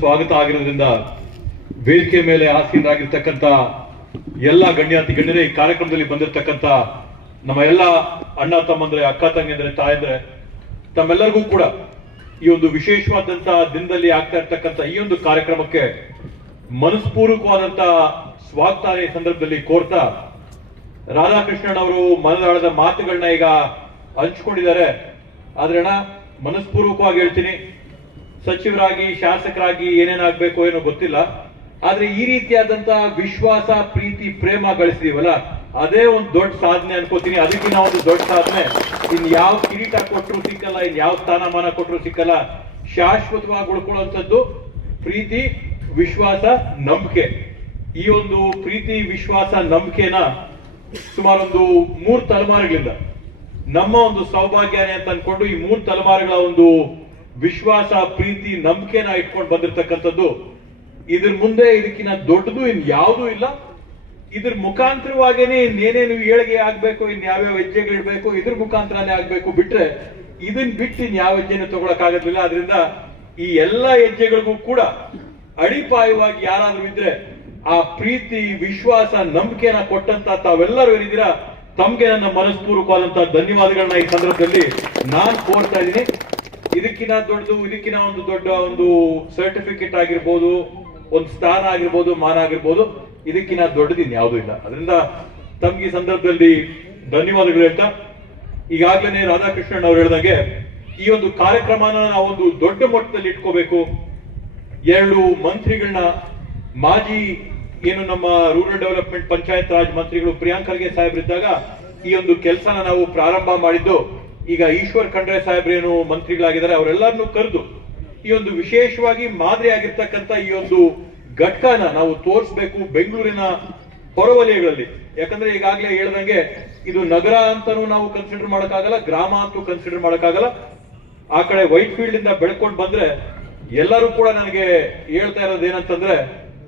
ಸ್ವಾಗತ ಆಗಿರೋದ್ರಿಂದ ವೇದಿಕೆ ಮೇಲೆ ಆಸೀನರಾಗಿರ್ತಕ್ಕಂಥ ಎಲ್ಲ ಗಣ್ಯಾತಿ ಗಣ್ಯರೇ, ಈ ಕಾರ್ಯಕ್ರಮದಲ್ಲಿ ಬಂದಿರತಕ್ಕಂಥ ನಮ್ಮ ಎಲ್ಲ ಅಣ್ಣ ತಮ್ಮಂದ್ರೆ, ಅಕ್ಕ ತಂಗಿದ್ರೆ, ತಾಯಂದ್ರೆ, ತಮ್ಮೆಲ್ಲರಿಗೂ ಕೂಡ ಈ ಒಂದು ವಿಶೇಷವಾದಂತ ದಿನದಲ್ಲಿ ಆಗ್ತಾ ಇರ್ತಕ್ಕಂಥ ಈ ಒಂದು ಕಾರ್ಯಕ್ರಮಕ್ಕೆ ಮನಸ್ಪೂರ್ವಕವಾದಂತ ಸ್ವಾಗತ ಈ ಸಂದರ್ಭದಲ್ಲಿ ಕೋರ್ತಾ, ರಾಧಾಕೃಷ್ಣನ್ ಅವರು ಮನದಾಳದ ಮಾತುಗಳನ್ನ ಈಗ ಹಂಚ್ಕೊಂಡಿದ್ದಾರೆ. ಆದ್ರೆ ಅಣ್ಣ, ಮನಸ್ಪೂರ್ವಕವಾಗಿ ಹೇಳ್ತೀನಿ, ಸಚಿವರಾಗಿ ಶಾಸಕರಾಗಿ ಏನೇನಾಗ್ಬೇಕು ಏನೋ ಗೊತ್ತಿಲ್ಲ, ಆದ್ರೆ ಈ ರೀತಿಯಾದಂತಹ ವಿಶ್ವಾಸ, ಪ್ರೀತಿ, ಪ್ರೇಮ ಗಳಿಸಿದೀವಲ್ಲ, ಅದೇ ಒಂದು ದೊಡ್ಡ ಸಾಧನೆ ಅನ್ಕೋತೀನಿ. ಅದಕ್ಕಿಂತ ಒಂದು ದೊಡ್ಡ ಸಾಧನೆ ಇನ್ ಯಾವ ಕಿರೀಟ ಕೊಟ್ಟರು ಸಿಕ್ಕಲ್ಲ, ಇನ್ ಯಾವ ಸ್ಥಾನಮಾನ ಕೊಟ್ಟರು ಸಿಕ್ಕಲ್ಲ. ಶಾಶ್ವತವಾಗಿ ಉಳ್ಕೊಳ್ಳುವಂಥದ್ದು ಪ್ರೀತಿ, ವಿಶ್ವಾಸ, ನಂಬಿಕೆ. ಈ ಒಂದು ಪ್ರೀತಿ, ವಿಶ್ವಾಸ, ನಂಬಿಕೆನ ಸುಮಾರೊಂದು 3 ತಲೆಮಾರುಗಳಿಂದ ನಮ್ಮ ಒಂದು ಸೌಭಾಗ್ಯನೇ ಅಂತ ಅನ್ಕೊಂಡು ಈ 3 ತಲೆಮಾರುಗಳ ಒಂದು ವಿಶ್ವಾಸ, ಪ್ರೀತಿ, ನಂಬಿಕೆನ ಇಟ್ಕೊಂಡು ಬಂದಿರತಕ್ಕಂಥದ್ದು. ಇದ್ರ ಮುಂದೆ ಇದಕ್ಕಿಂತ ದೊಡ್ಡದು ಇನ್ ಯಾವುದೂ ಇಲ್ಲ. ಇದ್ರ ಮುಖಾಂತರವಾಗೇನೆ ಇನ್ನೇನೇನು ಏಳಿಗೆ ಆಗ್ಬೇಕು, ಇನ್ ಯಾವ್ಯಾವ ಹೆಜ್ಜೆಗಳಿಡ್ಬೇಕು, ಇದ್ರ ಮುಖಾಂತರನೇ ಆಗ್ಬೇಕು. ಬಿಟ್ರೆ ಇದನ್ ಬಿಟ್ಟು ಇನ್ ಯಾವ ಹೆಜ್ಜೆನೂ ತಗೊಳಕ್ಕಾಗೋದಿಲ್ಲ. ಆದ್ರಿಂದ ಈ ಎಲ್ಲಾ ಹೆಜ್ಜೆಗಳಿಗೂ ಕೂಡ ಅಡಿಪಾಯವಾಗಿ ಯಾರಾದ್ರೂ ಇದ್ರೆ ಆ ಪ್ರೀತಿ, ವಿಶ್ವಾಸ, ನಂಬಿಕೆನ ಕೊಟ್ಟಂತ ತಾವೆಲ್ಲರೂ ಏನಿದ್ದೀರಾ, ತಮ್ಗೆ ನನ್ನ ಮನಸ್ಪೂರ್ವಕವಾದಂತಹ ಧನ್ಯವಾದಗಳನ್ನ ಈ ಸಂದರ್ಭದಲ್ಲಿ ನಾನು ಕೋರ್ತಾ ಇದ್ದೀನಿ. ಇದಕ್ಕಿಂತ ದೊಡ್ಡದು, ಇದಕ್ಕಿಂತ ಒಂದು ದೊಡ್ಡ ಒಂದು ಸರ್ಟಿಫಿಕೇಟ್ ಆಗಿರ್ಬೋದು, ಒಂದು ಸ್ಥಾನ ಆಗಿರ್ಬೋದು, ಮಾನ ಆಗಿರ್ಬೋದು, ಇದಕ್ಕಿಂತ ದೊಡ್ಡದಿನ್ ಯಾವುದೂ ಇಲ್ಲ. ಅದರಿಂದ ತಮ್ಗೆ ಈ ಸಂದರ್ಭದಲ್ಲಿ ಧನ್ಯವಾದಗಳು ಹೇಳ್ತಾ, ಈಗಾಗಲೇ ರಾಧಾಕೃಷ್ಣನ್ ಅವ್ರು ಹೇಳಿದಂಗೆ ಈ ಒಂದು ಕಾರ್ಯಕ್ರಮನ ನಾವೊಂದು ದೊಡ್ಡ ಮಟ್ಟದಲ್ಲಿ ಇಟ್ಕೋಬೇಕು. 2 ಮಂತ್ರಿಗಳನ್ನ, ಮಾಜಿ ಏನು ನಮ್ಮ ರೂರಲ್ ಡೆವಲಪ್ಮೆಂಟ್ ಪಂಚಾಯತ್ ರಾಜ್ ಮಂತ್ರಿಗಳು ಪ್ರಿಯಾಂಕ್ ಖರ್ಗೆ ಸಾಹೇಬ್ರಿದ್ದಾಗ ಈ ಒಂದು ಕೆಲಸನ ನಾವು ಪ್ರಾರಂಭ ಮಾಡಿದ್ದು. ಈಗ ಈಶ್ವರ್ ಖಂಡ್ರೆ ಸಾಹೇಬ್ರೇನು ಮಂತ್ರಿಗಳಾಗಿದ್ದಾರೆ, ಅವರೆಲ್ಲರನ್ನೂ ಕರೆದು ಈ ಒಂದು ವಿಶೇಷವಾಗಿ ಮಾದರಿ ಆಗಿರ್ತಕ್ಕಂಥ ಈ ಒಂದು ಘಟಕನ ನಾವು ತೋರಿಸ್ಬೇಕು ಬೆಂಗಳೂರಿನ ಹೊರವಲಯಗಳಲ್ಲಿ. ಯಾಕಂದ್ರೆ ಈಗಾಗಲೇ ಹೇಳ್ದಂಗೆ ಇದು ನಗರ ಅಂತಾನೂ ನಾವು ಕನ್ಸಿಡರ್ ಮಾಡಕ್ಕಾಗಲ್ಲ, ಗ್ರಾಮ ಅಂತೂ ಕನ್ಸಿಡರ್ ಮಾಡಕ್ಕಾಗಲ್ಲ. ಆ ಕಡೆ ವೈಟ್ ಫೀಲ್ಡ್ ಇಂದ ಬೆಳ್ಕೊಂಡು ಬಂದ್ರೆ ಎಲ್ಲರೂ ಕೂಡ ನನಗೆ ಹೇಳ್ತಾ ಇರೋದು ಏನಂತಂದ್ರೆ,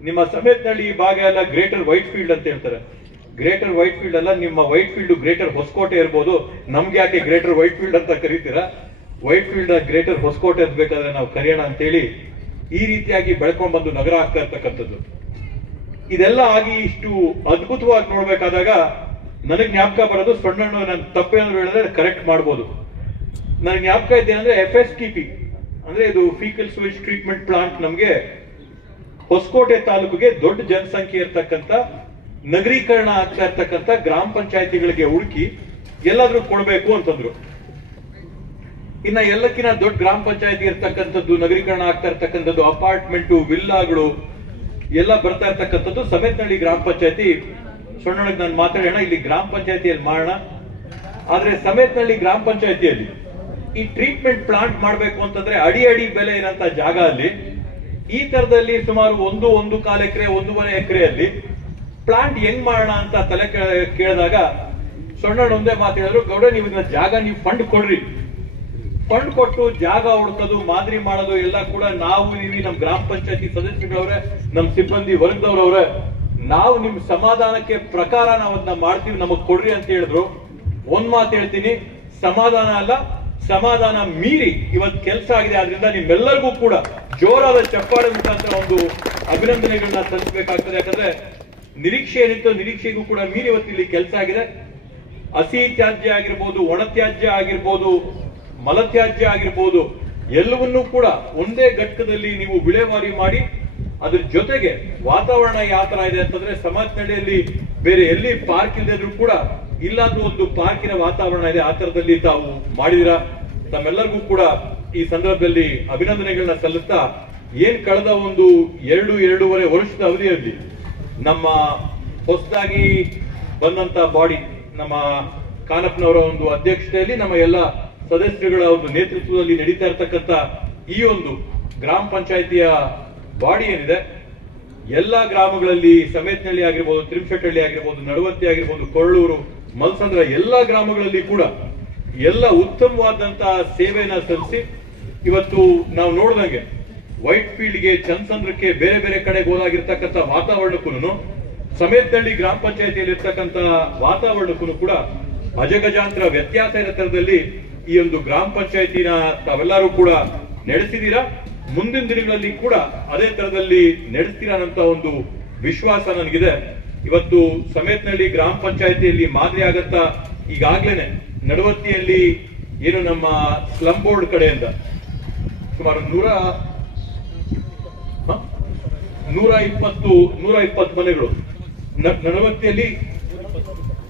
ನಿಮ್ಮ ಸಮೇತನಹಳ್ಳಿ ಭಾಗ ಎಲ್ಲ ಗ್ರೇಟರ್ ವೈಟ್ ಫೀಲ್ಡ್ ಅಂತ ಹೇಳ್ತಾರೆ. ಗ್ರೇಟರ್ ವೈಟ್ ಫೀಲ್ಡ್ ಅಲ್ಲ, ನಿಮ್ಮ ವೈಟ್ ಫೀಲ್ಡ್ ಗ್ರೇಟರ್ ಹೊಸಕೋಟೆ ಇರ್ಬೋದು. ನಮ್ಗೆ ಯಾಕೆ ಗ್ರೇಟರ್ ವೈಟ್ ಫೀಲ್ಡ್ ಅಂತ ಕರೀತೀರಾ? ವೈಟ್ ಫೀಲ್ಡ್ ಗ್ರೇಟರ್ ಹೊಸಕೋಟೆ ಅಂತ ಬೇಕಾದ್ರೆ ನಾವು ಕರೆಯೋಣ ಅಂತೇಳಿ ಈ ರೀತಿಯಾಗಿ ಬೆಳ್ಕೊಂಡ್ ಬಂದು ನಗರ ಆಗ್ತಾ ಇರ್ತಕ್ಕಂಥದ್ದು. ಇದೆಲ್ಲ ಆಗಿ ಇಷ್ಟು ಅದ್ಭುತವಾಗಿ ನೋಡ್ಬೇಕಾದಾಗ ನನಗೆ ಜ್ಞಾಪಕ ಬರೋದು, ಸಣ್ಣಣ್ಣ ನಾನು ತಪ್ಪೇನಾದ್ರು ಹೇಳಿದ್ರೆ ಕರೆಕ್ಟ್ ಮಾಡ್ಬೋದು. ನನಗೆ ಜ್ಞಾಪಕ ಇದ್ದೇನೆಂದ್ರೆ FSTP ಅಂದ್ರೆ ಇದು ಫೀಕಲ್ ಸೂವೇಜ್ ಟ್ರೀಟ್ಮೆಂಟ್ ಪ್ಲಾಂಟ್ ನಮ್ಗೆ ಹೊಸಕೋಟೆ ತಾಲೂಕಿಗೆ ದೊಡ್ಡ ಜನಸಂಖ್ಯೆ ಇರ್ತಕ್ಕಂಥ, ನಗರೀಕರಣ ಆಗ್ತಾ ಇರ್ತಕ್ಕಂಥ ಗ್ರಾಮ ಪಂಚಾಯತಿಗಳಿಗೆ ಹುಡುಕಿ ಎಲ್ಲಾದ್ರೂ ಕೊಡ್ಬೇಕು ಅಂತಂದ್ರು. ಇನ್ನ ಎಲ್ಲಕ್ಕಿಂತ ದೊಡ್ಡ ಗ್ರಾಮ ಪಂಚಾಯತಿ ಇರ್ತಕ್ಕಂಥದ್ದು, ನಗರೀಕರಣ ಆಗ್ತಾ ಇರ್ತಕ್ಕಂಥದ್ದು, ಅಪಾರ್ಟ್ಮೆಂಟು, ವಿಲ್ಲಾಗಳು ಎಲ್ಲ ಬರ್ತಾ ಇರ್ತಕ್ಕಂಥದ್ದು ಸಮೇತನಹಳ್ಳಿ ಗ್ರಾಮ ಪಂಚಾಯತಿ. ಸೊಣ್ಣೊಳಗೆ ನಾನು ಮಾತಾಡೋಣ, ಇಲ್ಲಿ ಗ್ರಾಮ ಪಂಚಾಯತಿಯಲ್ಲಿ ಮಾಡೋಣ. ಆದ್ರೆ ಸಮೇತನಹಳ್ಳಿ ಗ್ರಾಮ ಪಂಚಾಯತಿಯಲ್ಲಿ ಈ ಟ್ರೀಟ್ಮೆಂಟ್ ಪ್ಲಾಂಟ್ ಮಾಡ್ಬೇಕು ಅಂತಂದ್ರೆ ಅಡಿ ಬೆಲೆ ಇರೋಂತ ಜಾಗ ಅಲ್ಲಿ ಈ ತರದಲ್ಲಿ ಸುಮಾರು 1.25 ಎಕರೆ 1.5 ಎಕರೆಯಲ್ಲಿ ಪ್ಲಾಂಟ್ ಹೆಂಗ್ ಮಾಡೋಣ ಅಂತ ತಲೆ ಕೇಳಿದಾಗ ಸೊಣ್ಣಣ್ಣ ಒಂದೇ ಮಾತು ಹೇಳಿದ್ರು, ಗೌಡ ನೀವು ಇದನ್ನ ಜಾಗ ನೀವು ಫಂಡ್ ಕೊಡ್ರಿ. ಫಂಡ್ ಕೊಟ್ಟು ಜಾಗ ಹುಡ್ಕೋದು, ಮಾದರಿ ಮಾಡೋದು ಎಲ್ಲ ಕೂಡ ನಾವು ನಮ್ಮ ಗ್ರಾಮ ಪಂಚಾಯತಿ ಸದಸ್ಯಗಳವ್ರೆ, ನಮ್ಮ ಸಿಬ್ಬಂದಿ ವರ್ಗದವ್ರವ್ರೆ, ನಾವು ನಿಮ್ ಸಮಾಧಾನಕ್ಕೆ ಪ್ರಕಾರ ನಾವು ಅದನ್ನ ಮಾಡ್ತೀವಿ, ನಮಗ್ ಕೊಡ್ರಿ ಅಂತ ಹೇಳಿದ್ರು. ಒಂದ್ ಮಾತು ಹೇಳ್ತೀನಿ, ಸಮಾಧಾನ ಅಲ್ಲ, ಸಮಾಧಾನ ಮೀರಿ ಇವತ್ತು ಕೆಲಸ ಆಗಿದೆ. ಆದ್ರಿಂದ ನಿಮ್ಮೆಲ್ಲರಿಗೂ ಕೂಡ ಜೋರಾದ ಚಪ್ಪಾಳೆ ಮುಖಾಂತರ ಒಂದು ಅಭಿನಂದನೆಗಳನ್ನ ಸಲ್ಲಿಸಬೇಕಾಗ್ತದೆ. ಯಾಕಂದ್ರೆ ನಿರೀಕ್ಷೆ ಏನಿತ್ತು, ನಿರೀಕ್ಷೆಗೂ ಕೂಡ ಮೀರಿ ಇವತ್ತು ಇಲ್ಲಿ ಕೆಲಸ ಆಗಿದೆ. ಹಸಿ ತ್ಯಾಜ್ಯ ಆಗಿರ್ಬೋದು, ಒಣ ತ್ಯಾಜ್ಯ ಆಗಿರ್ಬೋದು, ಮಲತ್ಯಾಜ್ಯ ಆಗಿರ್ಬೋದು, ಎಲ್ಲವನ್ನೂ ಕೂಡ ಒಂದೇ ಘಟಕದಲ್ಲಿ ನೀವು ವಿಲೇವಾರಿ ಮಾಡಿ, ಅದ್ರ ಜೊತೆಗೆ ವಾತಾವರಣ ಯಾವ ತರ ಇದೆ ಅಂತಂದ್ರೆ, ಸಮಾಜನಡಿಯಲ್ಲಿ ಬೇರೆ ಎಲ್ಲಿ ಪಾರ್ಕ್ ಇಲ್ಲದಿದ್ರು ಕೂಡ ಇಲ್ಲಾದ್ರೂ ಒಂದು ಪಾರ್ಕಿನ ವಾತಾವರಣ ಇದೆ, ಆ ತರದಲ್ಲಿ ತಾವು ಮಾಡಿದಿರ. ತಮ್ಮೆಲ್ಲರಿಗೂ ಕೂಡ ಈ ಸಂದರ್ಭದಲ್ಲಿ ಅಭಿನಂದನೆಗಳನ್ನ ಸಲ್ಲಿಸ್ತಾ, ಏನ್ ಕಳೆದ ಒಂದು 2-2.5 ವರ್ಷದ ಅವಧಿಯಲ್ಲಿ ನಮ್ಮ ಹೊಸದಾಗಿ ಬಂದಂತ ಬಾಡಿ, ನಮ್ಮ ಕಾನಪ್ಪನವರ ಒಂದು ಅಧ್ಯಕ್ಷತೆಯಲ್ಲಿ ನಮ್ಮ ಎಲ್ಲ ಸದಸ್ಯರುಗಳ ಒಂದು ನೇತೃತ್ವದಲ್ಲಿ ನಡೀತಾ ಇರತಕ್ಕಂತ ಈ ಒಂದು ಗ್ರಾಮ ಪಂಚಾಯತಿಯ ಬಾಡಿ ಏನಿದೆ, ಎಲ್ಲಾ ಗ್ರಾಮಗಳಲ್ಲಿ ಸಮೇತನಹಳ್ಳಿ ಆಗಿರ್ಬೋದು, ತ್ರಿಮಶೆಟ್ಟಹಳ್ಳಿ ಆಗಿರ್ಬೋದು, ನಡವತ್ತಿ ಆಗಿರ್ಬೋದು, ಕೊಳ್ಳೂರು, ಮಲ್ಸಂದ್ರ ಎಲ್ಲಾ ಗ್ರಾಮಗಳಲ್ಲಿ ಕೂಡ ಎಲ್ಲ ಉತ್ತಮವಾದಂತಹ ಸೇವೆಯನ್ನ ಸಲ್ಲಿಸಿ ಇವತ್ತು ನಾವು ನೋಡಿದಂಗೆ ವೈಟ್ ಫೀಲ್ಡ್ಗೆ, ಚಂದ್ಸಂದ್ರಕ್ಕೆ, ಬೇರೆ ಬೇರೆ ಕಡೆಗೆ ಹೋದಾಗಿರ್ತಕ್ಕಂಥ ವಾತಾವರಣಕ್ಕೂ ಸಮೇತನಹಳ್ಳಿ ಗ್ರಾಮ ಪಂಚಾಯತಿಯಲ್ಲಿ ಇರ್ತಕ್ಕಂಥ ವಾತಾವರಣಕ್ಕೂ ಕೂಡ ಅಜಗಜಾಂತರ ವ್ಯತ್ಯಾಸ ಇರೋ ತರದಲ್ಲಿ ಈ ಒಂದು ಗ್ರಾಮ ಪಂಚಾಯತಿನ ತಾವೆಲ್ಲರೂ ಕೂಡ ನಡೆಸಿದೀರಾ. ಮುಂದಿನ ದಿನಗಳಲ್ಲಿ ಕೂಡ ಅದೇ ತರದಲ್ಲಿ ನಡೆಸ್ತೀರಂತ ಒಂದು ವಿಶ್ವಾಸ ನನಗಿದೆ. ಇವತ್ತು ಸಮೇತನಹಳ್ಳಿ ಗ್ರಾಮ ಪಂಚಾಯತಿಯಲ್ಲಿ ಮಾದರಿ ಆಗತ್ತ ಈಗಾಗ್ಲೇನೆ ನಡವತ್ತಿಯಲ್ಲಿ ಏನು ನಮ್ಮ ಸ್ಲಮ್ ಬೋರ್ಡ್ ಕಡೆಯಿಂದ ಸುಮಾರು 120 ಮನೆಗಳು ನಡವತ್ತಿಯಲ್ಲಿ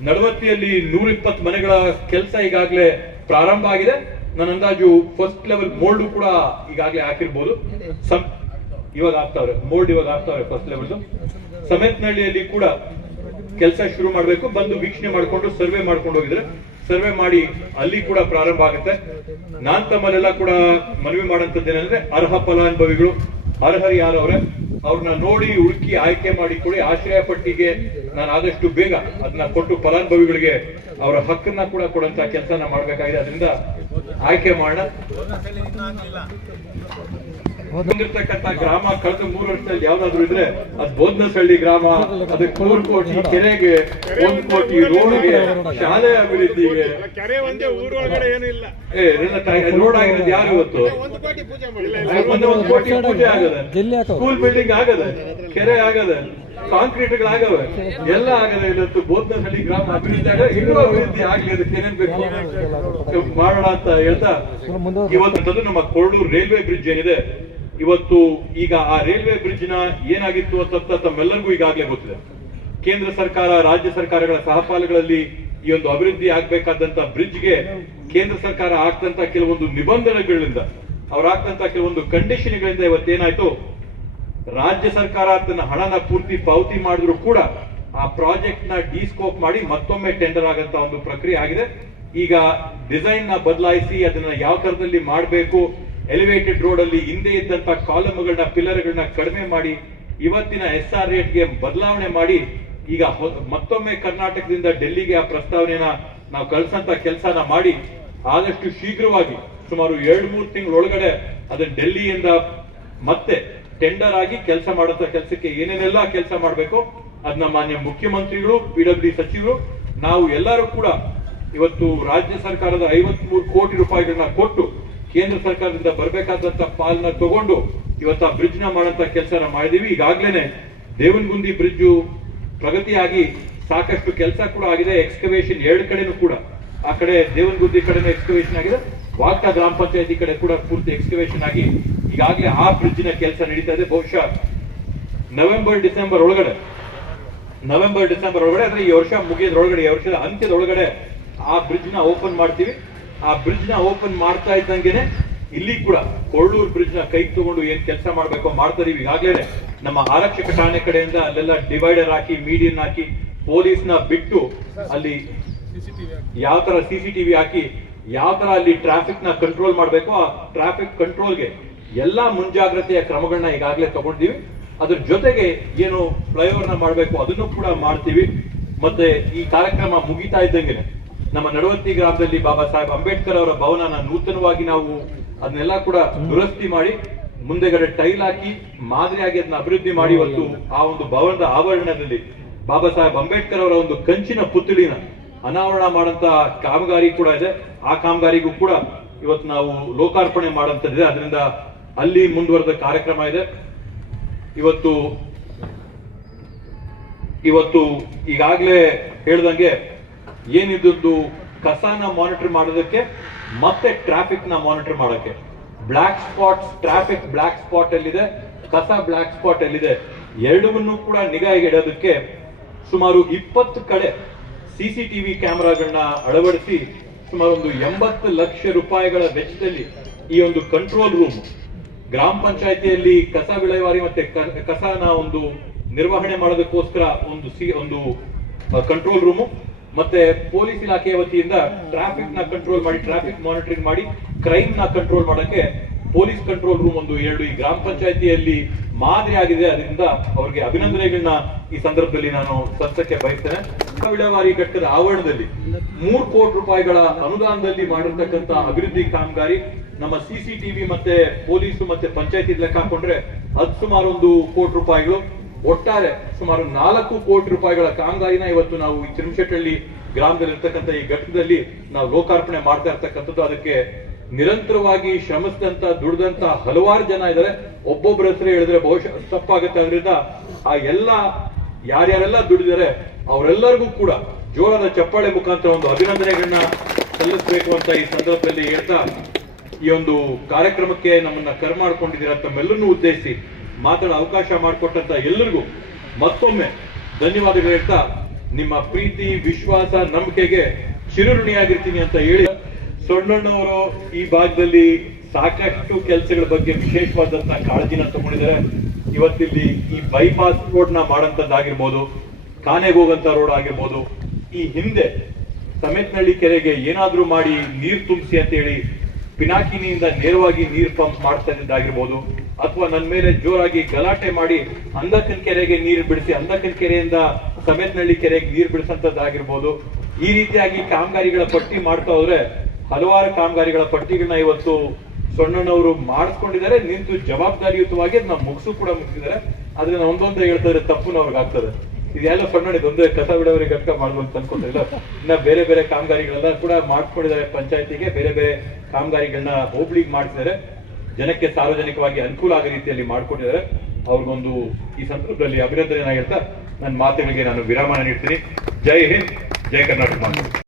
120 ಮನೆಗಳ ಕೆಲಸ ಈಗಾಗಲೇ ಪ್ರಾರಂಭ ಆಗಿದೆ. ನನ್ನ ಅಂದಾಜು ಫಸ್ಟ್ ಲೆವೆಲ್ ಮೋಲ್ಡ್ ಕೂಡ ಈಗಾಗಲೇ ಹಾಕಿರ್ಬೋದು. ಇವಾಗ ಆಗ್ತಾವ್ರೆ ಮೋಲ್ಡ್, ಇವಾಗ ಆಗ್ತಾವ್ರೆ ಫಸ್ಟ್ ಲೆವೆಲ್. ಸಮೇತನಹಳ್ಳಿಯಲ್ಲಿ ಕೂಡ ಕೆಲಸ ಶುರು ಮಾಡಬೇಕು. ಬಂದು ವೀಕ್ಷಣೆ ಮಾಡಿಕೊಂಡು ಸರ್ವೆ ಮಾಡ್ಕೊಂಡು ಹೋಗಿದ್ರೆ ಸರ್ವೆ ಮಾಡಿ ಅಲ್ಲಿ ಕೂಡ ಪ್ರಾರಂಭ ಆಗುತ್ತೆ. ನಾನ್ ತಮ್ಮಲ್ಲೆಲ್ಲ ಕೂಡ ಮನವಿ ಮಾಡೋಂಥದ್ದೇನೆಂದ್ರೆ ಅರ್ಹ ಫಲಾನುಭವಿಗಳು ಅರ್ಹರು ಯಾರವ್ರೆ ಅವ್ರನ್ನ ನೋಡಿ ಹುಡುಕಿ ಆಯ್ಕೆ ಮಾಡಿ ಕೊಡಿ. ಆಶ್ರಯ ಪಟ್ಟಿಗೆ ನಾನು ಆದಷ್ಟು ಬೇಗ ಅದನ್ನ ಕೊಟ್ಟು ಫಲಾನುಭವಿಗಳಿಗೆ ಅವರ ಹಕ್ಕನ್ನ ಕೂಡ ಕೊಡಂತ ಕೆಲಸನ ಮಾಡ್ಬೇಕಾಗಿದೆ. ಅದರಿಂದ ಆಯ್ಕೆ ಮಾಡೋಣ. ಬಂದಿರ್ತಕ್ಕಂಥ ಗ್ರಾಮ ಕಳೆದ 3 ವರ್ಷದಲ್ಲಿ ಯಾವ್ದಾದ್ರು ಇದ್ರೆ ಅದು ಬೋದ್ನಸಳ್ಳಿ ಗ್ರಾಮ. ಅದಕ್ಕೆ 3 ಕೋಟಿ, ಕೆರೆಗೆ 1 ಕೋಟಿ, ರೋಡ್ಗೆ, ಶಾಲೆ ಅಭಿವೃದ್ಧಿಗೆ. ರೋಡ್ ಆಗಿರೋದು ಯಾರು ಇವತ್ತು? 1 ಕೋಟಿ ಪೂಜೆ ಆಗದೆ, ಸ್ಕೂಲ್ ಬಿಲ್ಡಿಂಗ್ ಆಗದೆ, ಕೆರೆ ಆಗದೆ, ಕಾಂಕ್ರೀಟ್ಗಳಾಗವೆ, ಎಲ್ಲ ಆಗದೆ. ಇವತ್ತು ಬೋದ್ನಹಳ್ಳಿ ಗ್ರಾಮ ಅಭಿವೃದ್ಧಿ ಆಗ, ಇನ್ನೂ ಅಭಿವೃದ್ಧಿ ಆಗ್ಲಿ. ಅದಕ್ಕೆ ಏನೇನ್ ಬೇಕು ಮಾಡೋಣ ಅಂತ ಹೇಳ್ತಾ ಇವತ್ತಂತದ್ದು ನಮ್ಮ ಕೊರಡೂರು ರೈಲ್ವೆ ಬ್ರಿಡ್ಜ್ ಏನಿದೆ ಇವತ್ತು, ಈಗ ಆ ರೈಲ್ವೆ ಬ್ರಿಡ್ಜ್ ನ ಏನಾಗಿತ್ತು ಅಂತ ತಮ್ಮೆಲ್ಲರಿಗೂ ಈಗಾಗಲೇ ಗೊತ್ತಿದೆ. ಕೇಂದ್ರ ಸರ್ಕಾರ, ರಾಜ್ಯ ಸರ್ಕಾರಗಳ ಸಹಪಾಲುಗಳಲ್ಲಿ ಈ ಒಂದು ಅಭಿವೃದ್ಧಿ ಆಗ್ಬೇಕಾದಂತ ಬ್ರಿಡ್ಜ್ಗೆ ಕೇಂದ್ರ ಸರ್ಕಾರ ಆಗ್ತಂತ ಕೆಲವೊಂದು ನಿಬಂಧನೆಗಳಿಂದ, ಅವ್ರು ಆಗ್ತಂತ ಕೆಲವೊಂದು ಕಂಡೀಷನ್ಗಳಿಂದ ಇವತ್ತೇನಾಯ್ತು, ರಾಜ್ಯ ಸರ್ಕಾರ ತನ್ನ ಹಣನ ಪೂರ್ತಿ ಪಾವತಿ ಮಾಡಿದ್ರು ಕೂಡ ಆ ಪ್ರಾಜೆಕ್ಟ್ ನ ಡಿಸ್ಕೋಪ್ ಮಾಡಿ ಮತ್ತೊಮ್ಮೆ ಟೆಂಡರ್ ಆಗಂತ ಒಂದು ಪ್ರಕ್ರಿಯೆ ಆಗಿದೆ. ಈಗ ಡಿಸೈನ್ ನ ಬದಲಾಯಿಸಿ ಅದನ್ನ ಯಾವ ತರದಲ್ಲಿ ಮಾಡಬೇಕು, ಎಲಿವೇಟೆಡ್ ರೋಡ್ ಅಲ್ಲಿ ಹಿಂದೆ ಇದ್ದಂತ ಕಾಲಮ್ಗಳನ್ನ, ಪಿಲ್ಲರ್ಗಳನ್ನ ಕಡಿಮೆ ಮಾಡಿ ಇವತ್ತಿನ SR ರೇಟ್ಗೆ ಬದಲಾವಣೆ ಮಾಡಿ ಈಗ ಮತ್ತೊಮ್ಮೆ ಕರ್ನಾಟಕದಿಂದ ಡೆಲ್ಲಿಗೆ ಆ ಪ್ರಸ್ತಾವನೆನ ನಾವು ಕಳಿಸಂತ ಕೆಲಸನ ಮಾಡಿ ಆದಷ್ಟು ಶೀಘ್ರವಾಗಿ ಸುಮಾರು 2-3 ತಿಂಗಳೊಳಗಡೆ ಅದನ್ನ ಡೆಲ್ಲಿಯಿಂದ ಮತ್ತೆ ಟೆಂಡರ್ ಆಗಿ ಕೆಲಸ ಮಾಡುವಂತ ಕೆಲಸಕ್ಕೆ ಏನೇನೆಲ್ಲ ಕೆಲಸ ಮಾಡಬೇಕು ಅದನ್ನ ಮಾನ್ಯ ಮುಖ್ಯಮಂತ್ರಿಗಳು, PWD ಸಚಿವರು, ನಾವು ಎಲ್ಲರೂ ಕೂಡ ಇವತ್ತು ರಾಜ್ಯ ಸರ್ಕಾರದ 53 ಕೋಟಿ ರೂಪಾಯಿಗಳನ್ನ ಕೊಟ್ಟು ಕೇಂದ್ರ ಸರ್ಕಾರದಿಂದ ಬರಬೇಕಾದಂತ ಪಾಲನ್ನ ತಗೊಂಡು ಇವತ್ತು ಆ ಬ್ರಿಡ್ಜ್ ನ ಮಾಡುವಂತ ಕೆಲಸ ಮಾಡಿದೀವಿ. ಈಗಾಗ್ಲೇನೆ ದೇವನಗುಂದಿ ಬ್ರಿಡ್ಜ್ ಪ್ರಗತಿಯಾಗಿ ಸಾಕಷ್ಟು ಕೆಲಸ ಕೂಡ ಆಗಿದೆ. ಎಕ್ಸ್ಕವೇಷನ್ 2 ಕಡೆನೂ ಕೂಡ, ಆ ಕಡೆ ದೇವನಗುಂದಿ ಕಡೆನೂ ಎಕ್ಸ್ಕವೇಷನ್ ಆಗಿದೆ, ವಾಕ್ಟಾ ಗ್ರಾಮ ಪಂಚಾಯತಿ ಕಡೆ ಕೂಡ ಪೂರ್ತಿ ಎಕ್ಸ್ಕವೇಷನ್ ಆಗಿ ಈಗಾಗಲೇ ಆ ಬ್ರಿಡ್ಜ್ ನ ಕೆಲಸ ನಡೀತಾ ಇದೆ. ಬಹುಶಃ ನವೆಂಬರ್-ಡಿಸೆಂಬರ್ ಒಳಗಡೆ ಅಂದ್ರೆ ಈ ವರ್ಷ ಮುಗಿಯೋದ್ರೊಳಗಡೆ, ಈ ವರ್ಷದ ಅಂತ್ಯದೊಳಗಡೆ ಆ ಬ್ರಿಡ್ಜ್ ನ ಓಪನ್ ಮಾಡ್ತೀವಿ. ಆ ಬ್ರಿಡ್ಜ್ ನ ಓಪನ್ ಮಾಡ್ತಾ ಇದ್ದಂಗೆನೆ ಇಲ್ಲಿ ಕೂಡ ಕೊರಳೂರು ಬ್ರಿಡ್ಜ್ ನ ಕೈ ತಗೊಂಡು ಏನ್ ಕೆಲಸ ಮಾಡ್ಬೇಕೋ ಮಾಡ್ತಾ ಇದೀವಿ. ಈಗಾಗಲೇ ನಮ್ಮ ಆರಕ್ಷಕ ಠಾಣೆ ಕಡೆಯಿಂದ ಅಲ್ಲೆಲ್ಲ ಡಿವೈಡರ್ ಹಾಕಿ, ಮೀಡಿಯನ್ ಹಾಕಿ, ಪೊಲೀಸ್ ನ ಬಿಟ್ಟು ಅಲ್ಲಿ ಯಾವ ತರ CCTV ಹಾಕಿ ಯಾವ ತರ ಅಲ್ಲಿ ಟ್ರಾಫಿಕ್ ನ ಕಂಟ್ರೋಲ್ ಮಾಡ್ಬೇಕು, ಆ ಟ್ರಾಫಿಕ್ ಕಂಟ್ರೋಲ್ಗೆ ಎಲ್ಲಾ ಮುಂಜಾಗ್ರತೆಯ ಕ್ರಮಗಳನ್ನ ಈಗಾಗಲೇ ತಗೊಂಡಿದೀವಿ. ಅದ್ರ ಜೊತೆಗೆ ಏನು ಫ್ಲೈಓವರ್ ನ ಮಾಡ್ಬೇಕು ಅದನ್ನು ಕೂಡ ಮಾಡ್ತೀವಿ. ಮತ್ತೆ ಈ ಕಾರ್ಯಕ್ರಮ ಮುಗಿತಾ ಇದ್ದಂಗೆನೆ ನಮ್ಮ ನಡವತ್ತಿ ಗ್ರಾಮದಲ್ಲಿ ಬಾಬಾ ಸಾಹೇಬ್ ಅಂಬೇಡ್ಕರ್ ಅವರ ಭವನನ ನೂತನವಾಗಿ ನಾವು ಅದನ್ನೆಲ್ಲ ಕೂಡ ದುರಸ್ತಿ ಮಾಡಿ ಮುಂದೆಗಡೆ ಟೈಲ್ ಹಾಕಿ ಮಾದರಿಯಾಗಿ ಅದನ್ನ ಅಭಿವೃದ್ಧಿ ಮಾಡಿ ಇವತ್ತು ಆ ಒಂದು ಭವನದ ಆವರಣದಲ್ಲಿ ಬಾಬಾ ಸಾಹೇಬ್ ಅಂಬೇಡ್ಕರ್ ಅವರ ಒಂದು ಕಂಚಿನ ಪುತ್ಥಳಿನ ಅನಾವರಣ ಮಾಡಂತ ಕಾಮಗಾರಿ ಕೂಡ ಇದೆ. ಆ ಕಾಮಗಾರಿಗೂ ಕೂಡ ಇವತ್ತು ನಾವು ಲೋಕಾರ್ಪಣೆ ಮಾಡಂತದಿದೆ. ಅದರಿಂದ ಅಲ್ಲಿ ಮುಂದುವರೆದ ಕಾರ್ಯಕ್ರಮ ಇದೆ. ಇವತ್ತು ಈಗಾಗಲೇ ಹೇಳ್ದಂಗೆ ಏನಿದ್ದು ಕಸನ ಮಾನಿಟರ್ ಮಾಡೋದಕ್ಕೆ ಮತ್ತೆ ಟ್ರಾಫಿಕ್ ನ ಮಾನಿಟರ್ ಮಾಡೋಕೆ, black spots, traffic black spot ಎಲ್ಲಿದೆ, ಕಸ ಬ್ಲಾಕ್ ಸ್ಪಾಟ್ ಎಲ್ಲಿದೆ, ಎರಡನ್ನೂ ಕೂಡ ನಿಗಾಗೆ ಇಡೋದಕ್ಕೆ ಸುಮಾರು 20 ಕಡೆ CCTV ಕ್ಯಾಮೆರಾಗಳನ್ನ ಅಳವಡಿಸಿ ಸುಮಾರು ಒಂದು 80 ಲಕ್ಷ ರೂಪಾಯಿಗಳ ವೆಚ್ಚದಲ್ಲಿ ಈ ಒಂದು ಕಂಟ್ರೋಲ್ ರೂಮ್, ಗ್ರಾಮ ಪಂಚಾಯತಿಯಲ್ಲಿ ಕಸ ವಿಲೇವಾರಿ ಮತ್ತೆ ಕಸನ ಒಂದು ನಿರ್ವಹಣೆ ಮಾಡೋದಕ್ಕೋಸ್ಕರ ಒಂದು ಕಂಟ್ರೋಲ್ ರೂಮು, ಮತ್ತೆ ಪೊಲೀಸ್ ಇಲಾಖೆಯ ವತಿಯಿಂದ ಟ್ರಾಫಿಕ್ ನ ಕಂಟ್ರೋಲ್ ಮಾಡಿ, ಟ್ರಾಫಿಕ್ ಮಾನಿಟರಿಂಗ್ ಮಾಡಿ, ಕ್ರೈಮ್ ನ ಕಂಟ್ರೋಲ್ ಮಾಡಕ್ಕೆ ಪೊಲೀಸ್ ಕಂಟ್ರೋಲ್ ರೂಮ್ 2 ಈ ಗ್ರಾಮ ಪಂಚಾಯತಿಯಲ್ಲಿ ಮಾದರಿ ಆಗಿದೆ. ಅದರಿಂದ ಅವರಿಗೆ ಅಭಿನಂದನೆಗಳನ್ನ ಈ ಸಂದರ್ಭದಲ್ಲಿ ನಾನು ಸಲ್ಲಿಸಕ್ಕೆ ಬಯಸ್ತೇನೆ. ವಿಲೇವಾರಿ ಘಟ್ಟದ ಆವರಣದಲ್ಲಿ 3 ಕೋಟಿ ರೂಪಾಯಿಗಳ ಅನುದಾನದಲ್ಲಿ ಮಾಡಿರ್ತಕ್ಕಂಥ ಅಭಿವೃದ್ಧಿ ಕಾಮಗಾರಿ ನಮ್ಮ CCTV ಮತ್ತೆ ಪೊಲೀಸು ಮತ್ತೆ ಪಂಚಾಯತಿ ಲೆಕ್ಕ ಹಾಕೊಂಡ್ರೆ ಅದು ಸುಮಾರು 1 ಕೋಟಿ ರೂಪಾಯಿಗಳು. ಒಟ್ಟಾರೆ ಸುಮಾರು 4 ಕೋಟಿ ರೂಪಾಯಿಗಳ ಕಾಮಗಾರಿನ ಇವತ್ತು ನಾವು ಈ ಚಿರುಮಶೆಟ್ಟಹಳ್ಳಿ ಗ್ರಾಮದಲ್ಲಿ ಇರ್ತಕ್ಕಂಥ ಈ ಘಟ್ಟದಲ್ಲಿ ನಾವು ಲೋಕಾರ್ಪಣೆ ಮಾಡ್ತಾ ಇರ್ತಕ್ಕಂಥದ್ದು. ಅದಕ್ಕೆ ನಿರಂತರವಾಗಿ ಶ್ರಮಿಸಿದಂತ ದುಡಿದಂತ ಹಲವಾರು ಜನ ಇದ್ದಾರೆ. ಒಬ್ಬೊಬ್ಬರ ಹೆಸರು ಹೇಳಿದ್ರೆ ಬಹುಶಃ ತಪ್ಪಾಗುತ್ತೆ. ಅದರಿಂದ ಆ ಎಲ್ಲ ಯಾರ್ಯಾರೆಲ್ಲ ದುಡಿದಾರೆ ಅವರೆಲ್ಲರಿಗೂ ಕೂಡ ಜೋರಾದ ಚಪ್ಪಾಳೆ ಮುಖಾಂತರ ಒಂದು ಅಭಿನಂದನೆಗಳನ್ನ ಸಲ್ಲಿಸಬೇಕು ಅಂತ ಈ ಸಂದರ್ಭದಲ್ಲಿ ಹೇಳ್ತಾ, ಈ ಒಂದು ಕಾರ್ಯಕ್ರಮಕ್ಕೆ ನಮ್ಮನ್ನ ಕರೆಮಾಡ್ಕೊಂಡಿದ್ದೀರಾ ತಮ್ಮೆಲ್ಲರನ್ನೂ ಉದ್ದೇಶಿಸಿ ಮಾತಾಡೋ ಅವಕಾಶ ಮಾಡಿಕೊಟ್ಟಂತ ಎಲ್ಲರಿಗೂ ಮತ್ತೊಮ್ಮೆ ಧನ್ಯವಾದಗಳು ಹೇಳ್ತಾ, ನಿಮ್ಮ ಪ್ರೀತಿ, ವಿಶ್ವಾಸ, ನಂಬಿಕೆಗೆ ಚಿರಋಣಿಯಾಗಿರ್ತೀನಿ ಅಂತ ಹೇಳಿ, ಸೊಣ್ಣಣ್ಣವರು ಈ ಭಾಗದಲ್ಲಿ ಸಾಕಷ್ಟು ಕೆಲಸಗಳ ಬಗ್ಗೆ ವಿಶೇಷವಾದಂತಹ ಕಾಳಜಿನ ತಗೊಂಡಿದ್ದಾರೆ. ಇವತ್ತಿಲ್ಲಿ ಈ ಬೈಪಾಸ್ ರೋಡ್ ನ ಮಾಡಂತದ್ದಾಗಿರ್ಬೋದು, ಕಾನೆಗೆ ಹೋಗಂತ ರೋಡ್ ಆಗಿರ್ಬೋದು, ಈ ಹಿಂದೆ ಸಮೇತನಹಳ್ಳಿ ಕೆರೆಗೆ ಏನಾದ್ರೂ ಮಾಡಿ ನೀರು ತುಂಬಿಸಿ ಅಂತ ಹೇಳಿ ಪಿನಾಕಿನಿಯಿಂದ ನೇರವಾಗಿ ನೀರು ಪಂಪ್ ಮಾಡ್ತಾ ಇದ್ದಾಗಿರ್ಬೋದು, ಅಥವಾ ನನ್ನ ಮೇಲೆ ಜೋರಾಗಿ ಗಲಾಟೆ ಮಾಡಿ ಅಂದಕ್ಕನ ಕೆರೆಗೆ ನೀರು ಬಿಡಿಸಿ ಅಂದಕ್ಕನ ಕೆರೆಯಿಂದ ಸಮೇತನಹಳ್ಳಿ ಕೆರೆಗೆ ನೀರು ಬಿಡಿಸಂತದ್ದಾಗಿರ್ಬೋದು. ಈ ರೀತಿಯಾಗಿ ಕಾಮಗಾರಿಗಳ ಪಟ್ಟಿ ಮಾಡ್ತಾ ಹೋದ್ರೆ ಹಲವಾರು ಕಾಮಗಾರಿಗಳ ಪಟ್ಟಿಗಳನ್ನ ಇವತ್ತು ಸೊಣ್ಣಣ್ಣವರು ಮಾಡಿಸ್ಕೊಂಡಿದ್ದಾರೆ. ನಿಂತು ಜವಾಬ್ದಾರಿಯುತವಾಗಿ ಅದನ್ನ ಮುಗಿಸಿದ್ದಾರೆ. ಅದನ್ನ ಒಂದೊಂದೇ ಹೇಳ್ತಾರೆ ತಪ್ಪು ಅವ್ರಿಗೆ ಆಗ್ತದೆ. ಇದೆಲ್ಲ ಸೊಣ್ಣಣ್ಣ ಒಂದೇ ಕಸ ಬಿಡೋರಿಗೆ ಘಟಕ ಮಾಡುದು ಅಂತ ಅನ್ಕೊಂಡಿಲ್ಲ. ಇನ್ನ ಬೇರೆ ಬೇರೆ ಕಾಮಗಾರಿಗಳೆಲ್ಲ ಕೂಡ ಮಾಡ್ಕೊಂಡಿದ್ದಾರೆ. ಪಂಚಾಯತಿಗೆ ಬೇರೆ ಬೇರೆ ಕಾಮಗಾರಿಗಳನ್ನ ಹೋಬಳಿಗೆ ಮಾಡಿಸಿದ್ದಾರೆ. ಜನಕ್ಕೆ ಸಾರ್ವಜನಿಕವಾಗಿ ಅನುಕೂಲ ಆಗೋ ರೀತಿಯಲ್ಲಿ ಮಾಡ್ಕೊಂಡಿದ್ದಾರೆ. ಅವ್ರಿಗೊಂದು ಈ ಸಂದರ್ಭದಲ್ಲಿ ಅಭಿನಂದನೆ ಹೇಳ್ತಾ ನನ್ನ ಮಾತುಗಳಿಗೆ ನಾನು ವಿರಾಮ ನೀಡ್ತೀನಿ. ಜೈ ಹಿಂದ್, ಜೈ ಕರ್ನಾಟಕ.